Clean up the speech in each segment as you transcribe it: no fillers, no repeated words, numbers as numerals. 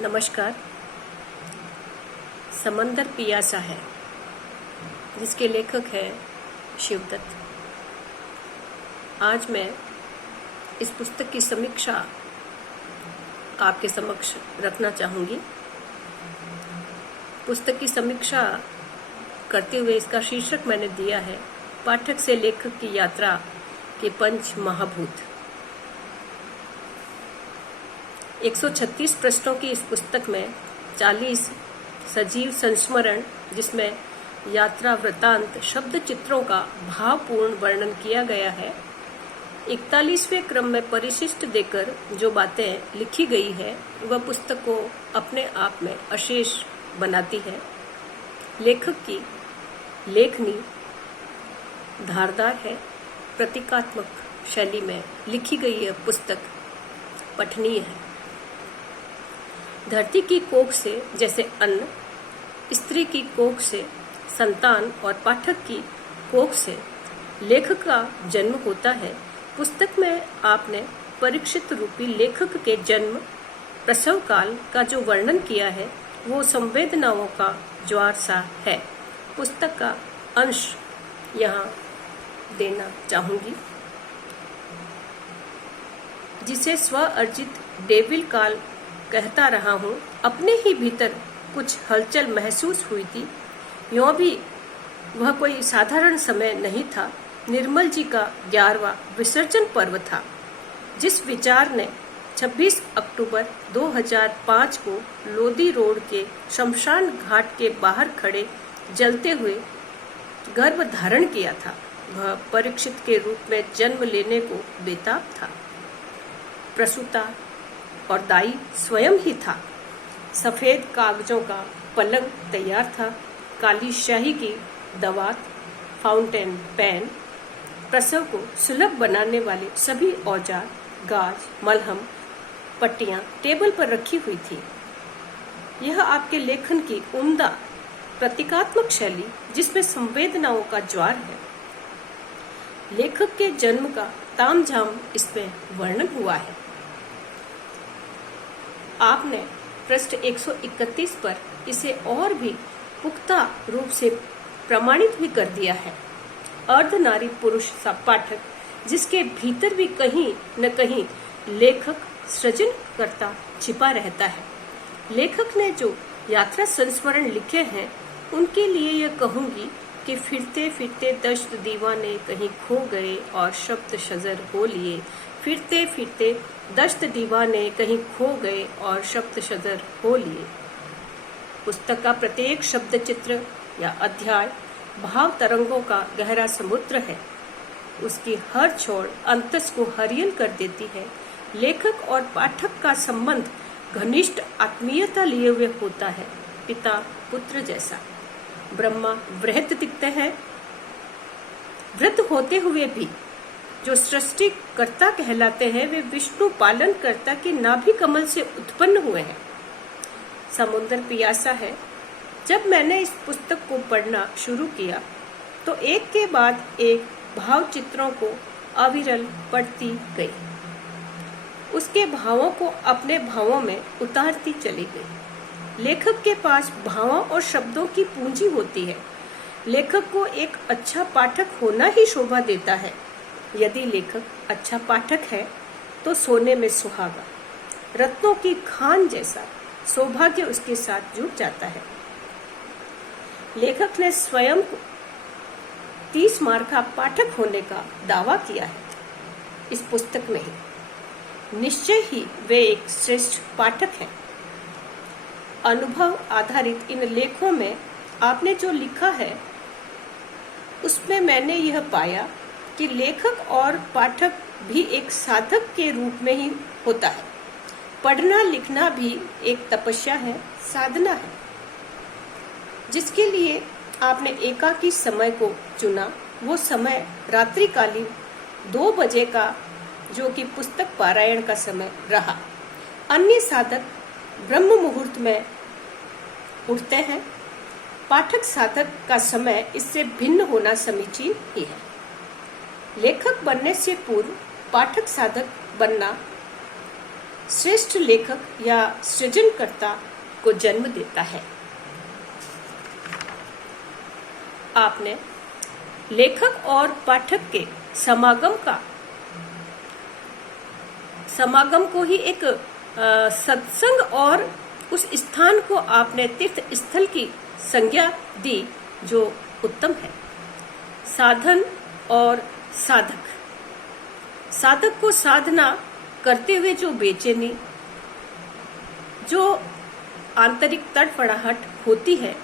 नमस्कार। समंदर पियासा है, जिसके लेखक हैं शिवदत्त। आज मैं इस पुस्तक की समीक्षा आपके समक्ष रखना चाहूँगी। पुस्तक की समीक्षा करते हुए इसका शीर्षक मैंने दिया है पाठक से लेखक की यात्रा के पंच महाभूत। 136 पृष्ठों की इस पुस्तक में 40 सजीव संस्मरण, जिसमें यात्रा वृतांत शब्द चित्रों का भावपूर्ण वर्णन किया गया है। 41वें क्रम में परिशिष्ट देकर जो बातें लिखी गई है वह पुस्तक को अपने आप में अशेष बनाती है। लेखक की लेखनी धारदार है, प्रतीकात्मक शैली में लिखी गई यह पुस्तक पठनीय है। धरती की कोख से जैसे अन्न, स्त्री की कोख से संतान और पाठक की कोख से लेखक का जन्म होता है। पुस्तक में आपने परीक्षित रूपी लेखक के जन्म प्रसव काल का जो वर्णन किया है वो संवेदनाओं का ज्वार सा है। पुस्तक का अंश यहाँ देना चाहूंगी, जिसे स्व अर्जित डेविल काल कहता रहा हूँ। अपने ही भीतर कुछ हलचल महसूस हुई थी। यों भी वह कोई साधारण समय नहीं था। निर्मल जी का 11वां विसर्जन पर्व था, जिस विचार ने 26 अक्टूबर 2005 को लोधी रोड के शमशान घाट के बाहर खड़े जलते हुए गर्भ धारण किया था। वह परीक्षित के रूप में जन्म लेने को बेताब था। प्रसूता और दाई स्वयं ही था। सफेद कागजों का पलंग तैयार था। काली शाही की दवात, फाउंटेन पेन, प्रसव को सुलभ बनाने वाले सभी औजार, गाज, मलहम, पट्टियां टेबल पर रखी हुई थी। यह आपके लेखन की उम्दा प्रतीकात्मक शैली, जिसमें संवेदनाओं का ज्वार है। लेखक के जन्म का तामझाम इसमें वर्णन हुआ है। आपने पृष्ठ 131 पर इसे और भी पुख्ता रूप से प्रमाणित भी कर दिया है। अर्धनारी पुरुष सा पाठक, जिसके भीतर भी कहीं न कहीं लेखक सृजन करता छिपा रहता है। लेखक ने जो यात्रा संस्मरण लिखे हैं उनके लिए यह कहूंगी कि फिरते फिरते दश्त दीवाने कहीं खो गए और शब्द शजर हो लिए। फिरते फिरते दश्त दीवाने कहीं खो गए और शब्द शजर हो लिए। पुस्तक का प्रत्येक शब्द चित्र या अध्याय भाव तरंगों का गहरा समुद्र है। उसकी हर छोर अंतस को हरियल कर देती है। लेखक और पाठक का संबंध घनिष्ठ आत्मीयता लिए हुए होता है, पिता पुत्र जैसा। ब्रह्मा वृहत दिखते हैं। वृद्ध होते हुए भी जो सृष्टिकर्ता कहलाते हैं, वे विष्णु पालन कर्ता के नाभि कमल से उत्पन्न हुए हैं। समुद्र पियासा है। जब मैंने इस पुस्तक को पढ़ना शुरू किया तो एक के बाद एक भाव चित्रों को अविरल पढ़ती गई। उसके भावों को अपने भावों में उतारती चली गई। लेखक के पास भावों और शब्दों की पूंजी होती है। लेखक को एक अच्छा पाठक होना ही शोभा देता है। यदि लेखक अच्छा पाठक है तो सोने में सुहागा, रत्नों की खान जैसा सौभाग्य उसके साथ जुड़ जाता है। लेखक ने स्वयं को 30 मार्क का पाठक होने का दावा किया है इस पुस्तक में ही। निश्चय ही वे एक श्रेष्ठ पाठक हैं। अनुभव आधारित इन लेखों में आपने जो लिखा है उसमें मैंने यह पाया कि लेखक और पाठक भी एक साधक के रूप में ही होता है। पढ़ना लिखना भी एक तपस्या है, साधना है, जिसके लिए आपने एकाकी समय को चुना। वो समय रात्रिकालीन 2 बजे का, जो कि पुस्तक पारायण का समय रहा। अन्य साधक ब्रह्म मुहूर्त में उठते हैं। पाठक साधक का समय इससे भिन्न होना समीचीन ही है। लेखक बनने से पूर्व पाठक साधक बनना श्रेष्ठ लेखक या सृजनकर्ता को जन्म देता है। आपने लेखक और पाठक के समागम को ही एक सत्संग और उस स्थान को आपने तीर्थ स्थल की संज्ञा दी जो उत्तम है। साधन और साधक, साधक को साधना करते हुए जो बेचैनी, जो आंतरिक तड़फड़ाहट होती है,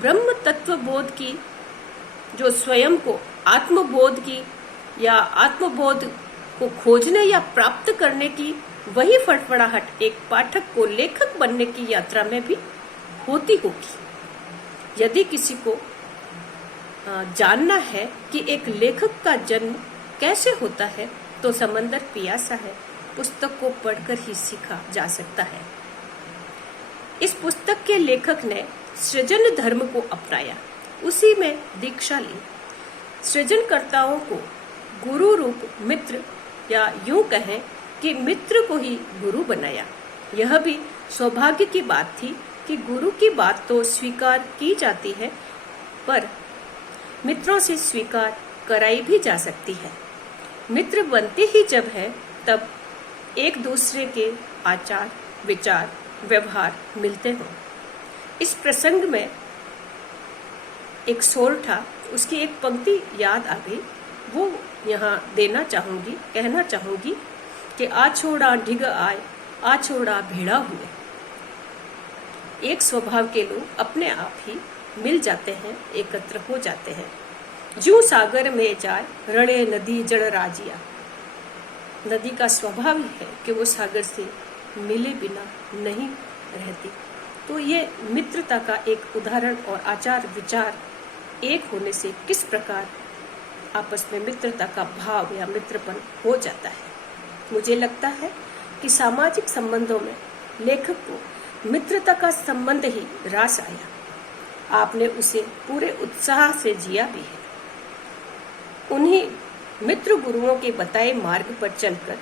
ब्रह्म तत्व बोध की, जो स्वयं को आत्मबोध की या आत्मबोध को खोजने या प्राप्त करने की वही फड़फड़ाहट एक पाठक को लेखक बनने की यात्रा में भी होती होगी। यदि किसी को जानना है कि एक लेखक का जन्म कैसे होता है तो समंदर पियासा है पुस्तक को पढ़कर ही सीखा जा सकता है। इस पुस्तक के लेखक ने सृजन धर्म को अपनाया, उसी में दीक्षा ली, सृजनकर्ताओं को गुरु रूप मित्र या यूं कहें कि मित्र को ही गुरु बनाया। यह भी सौभाग्य की बात थी कि गुरु की बात तो स्वीकार की जाती है, पर मित्रों से स्वीकार कराई भी जा सकती है। मित्र बनते ही जब है तब एक दूसरे के आचार, विचार, व्यवहार मिलते हो। इस प्रसंग में एक सोरठा, उसकी एक पंक्ति याद आ गई, वो यहाँ देना चाहूंगी, कहना चाहूंगी कि आ छोड़ा ढिग आए, आ छोड़ा भेड़ा हुए। एक स्वभाव के लोग अपने आप ही मिल जाते हैं, एकत्र हो जाते हैं। जू सागर में जाए रणे नदी जड़ राजिया। नदी का स्वभाव ही है कि वो सागर से मिले बिना नहीं रहती। तो ये मित्रता का एक उदाहरण और आचार विचार एक होने से किस प्रकार आपस में मित्रता का भाव या मित्रपन हो जाता है। मुझे लगता है कि सामाजिक संबंधों में लेखक को मित्रता का संबंध ही रास आया। आपने उसे पूरे उत्साह से जिया भी है। उन्हीं मित्र गुरुओं के बताए मार्ग पर चलकर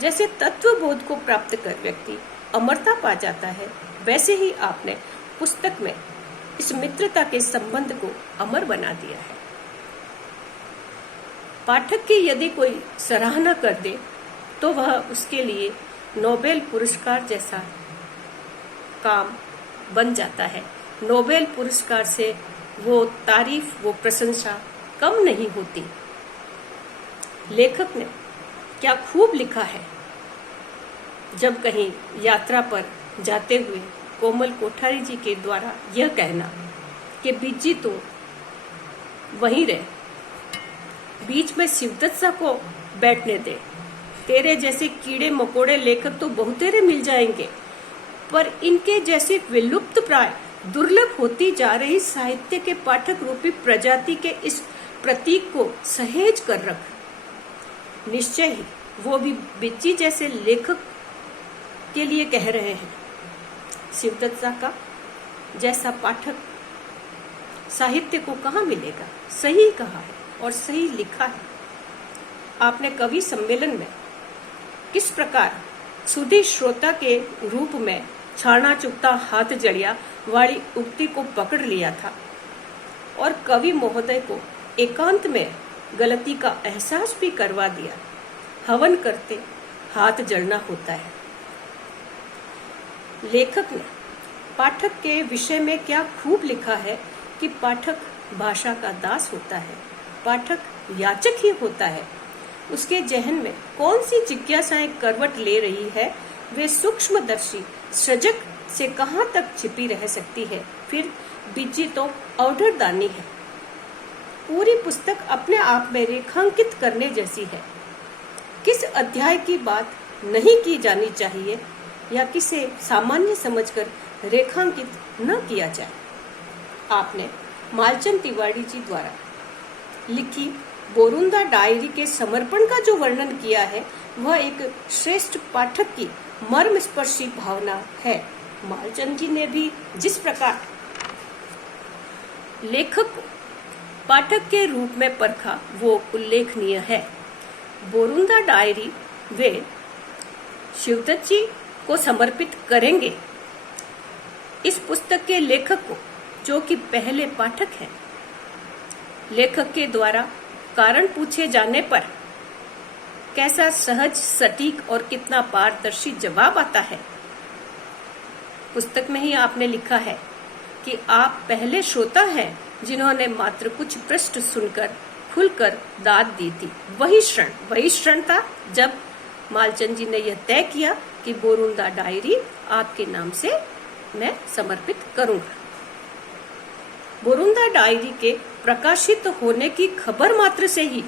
जैसे तत्वबोध को प्राप्त कर व्यक्ति अमरता पा जाता है, वैसे ही आपने पुस्तक में इस मित्रता के संबंध को अमर बना दिया है। पाठक की यदि कोई सराहना कर दे तो वह उसके लिए नोबेल पुरस्कार जैसा काम बन जाता है। नोबेल पुरस्कार से वो तारीफ, वो प्रशंसा कम नहीं होती। लेखक ने क्या खूब लिखा है। जब कहीं यात्रा पर जाते हुए कोमल कोठारी जी के द्वारा यह कहना कि बिज्जी तो वहीं रहे, बीच में शिवदत्त को बैठने दे, तेरे जैसे कीड़े मकोड़े लेखक तो बहुतेरे मिल जाएंगे, पर इनके जैसे विलुप्त प्राय दुर्लभ होती जा रही साहित्य के पाठक रूपी प्रजाति के इस प्रतीक को सहेज कर रख। निश्चय ही वो भी बिज्जी जैसे लेखक के लिए कह रहे हैं। शिवदत्त का जैसा पाठक साहित्य को कहाँ मिलेगा। सही कहा है और सही लिखा है। आपने कवि सम्मेलन में किस प्रकार सुधी श्रोता के रूप में छाना चुपता हाथ जड़िया वाली उक्ति को पकड़ लिया था और कवि महोदय को एकांत में गलती का एहसास भी करवा दिया। हवन करते हाथ जड़ना होता है। लेखक ने पाठक के विषय में क्या खूब लिखा है कि पाठक भाषा का दास होता है, पाठक याचक ही होता है। उसके जहन में कौन सी जिज्ञासाएं करवट ले रही है, वे सूक्ष्मदर्शी सृजक से कहाँ तक छिपी रह सकती है। फिर बिज्जी तो औढ़दानी है। पूरी पुस्तक अपने आप में रेखांकित करने जैसी है। किस अध्याय की बात नहीं की जानी चाहिए या किसे सामान्य समझकर रेखांकित न किया जाए। आपने मालचंद तिवारी जी द्वारा लिखी बोरुंदा डायरी के समर्पण का जो वर्णन किया है वह एक श्रेष्ठ पाठक की मर्मस्पर्शी भावना है। मालचंद जी ने भी जिस प्रकार लेखक को पाठक के रूप में परखा वो उल्लेखनीय है। बोरुंदा डायरी वे शिवदत्त जी को समर्पित करेंगे। इस पुस्तक के लेखक को, जो कि पहले पाठक हैं, लेखक के द्वारा कारण पूछे जाने पर कैसा सहज, सटीक और कितना पारदर्शी जवाब आता है। पुस्तक में ही आपने लिखा है कि आप पहले श्रोता हैं जिन्होंने मात्र कुछ पृष्ठ सुनकर खुलकर दाद दी थी। वही क्षण था जब मालचंद जी ने यह तय किया कि बोरुंदा डायरी आपके नाम से मैं समर्पित करूंगा। बोरुंदा डायरी के प्रकाशित होने की खबर मात्र से ही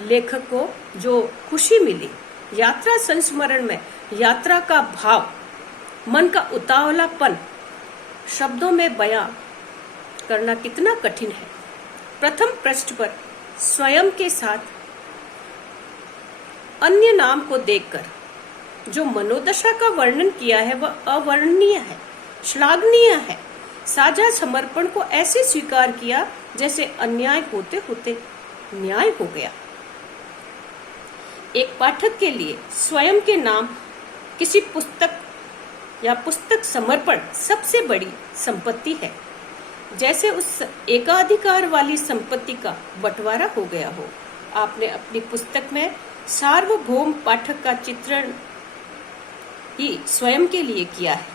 लेखक को जो खुशी मिली, यात्रा संस्मरण में यात्रा का भाव, मन का उतावलापन शब्दों में बयां करना कितना कठिन है। प्रथम पृष्ठ पर स्वयं के साथ अन्य नाम को देखकर जो मनोदशा का वर्णन किया है वह अवर्णनीय है, श्लाघनीय है। साझा समर्पण को ऐसे स्वीकार किया जैसे अन्याय होते होते न्याय हो गया। एक पाठक के लिए स्वयं के नाम किसी पुस्तक या पुस्तक समर्पण सबसे बड़ी संपत्ति है, जैसे उस एकाधिकार वाली संपत्ति का बंटवारा हो गया हो। आपने अपनी पुस्तक में सार्वभौम पाठक का चित्रण ही स्वयं के लिए किया है।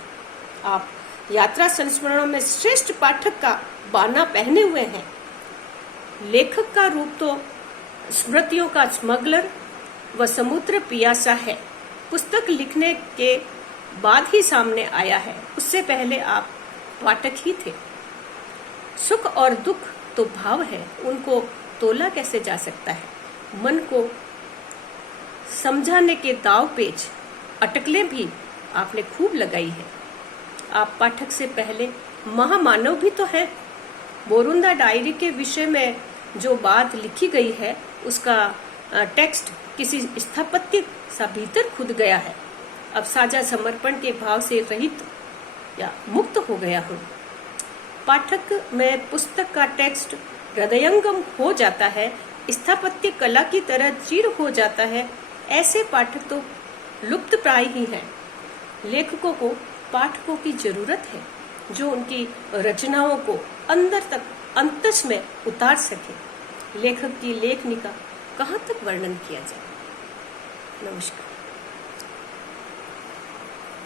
आप यात्रा संस्मरणों में श्रेष्ठ पाठक का बाना पहने हुए हैं। लेखक का रूप तो स्मृतियों का स्मगलर व समुद्र पियासा है। पुस्तक लिखने के बाद ही सामने आया है, उससे पहले आप पाठक ही थे। सुख और दुख तो भाव है, उनको तोला कैसे जा सकता है। मन को समझाने के दाव पेच, अटकलें भी आपने खूब लगाई है। आप पाठक से पहले महामानव भी तो है। बोरुंदा डायरी के विषय में जो बात लिखी गई है उसका टेक्स्ट किसी स्थापत्य सा भीतर खुद गया है। अब साझा समर्पण के भाव से रहित या मुक्त हो गया हूँ। पाठक में पुस्तक का टेक्स्ट हृदयंगम हो जाता है, स्थापत्य कला की तरह चीर हो जाता है। ऐसे पाठक तो लुप्त प्राय ही हैं। लेखकों को पाठकों की जरूरत है जो उनकी रचनाओं को अंदर तक अंतस में उतार सके। लेखक की लेखनी का कहाँ तक वर्णन किया जाए। नमस्कार।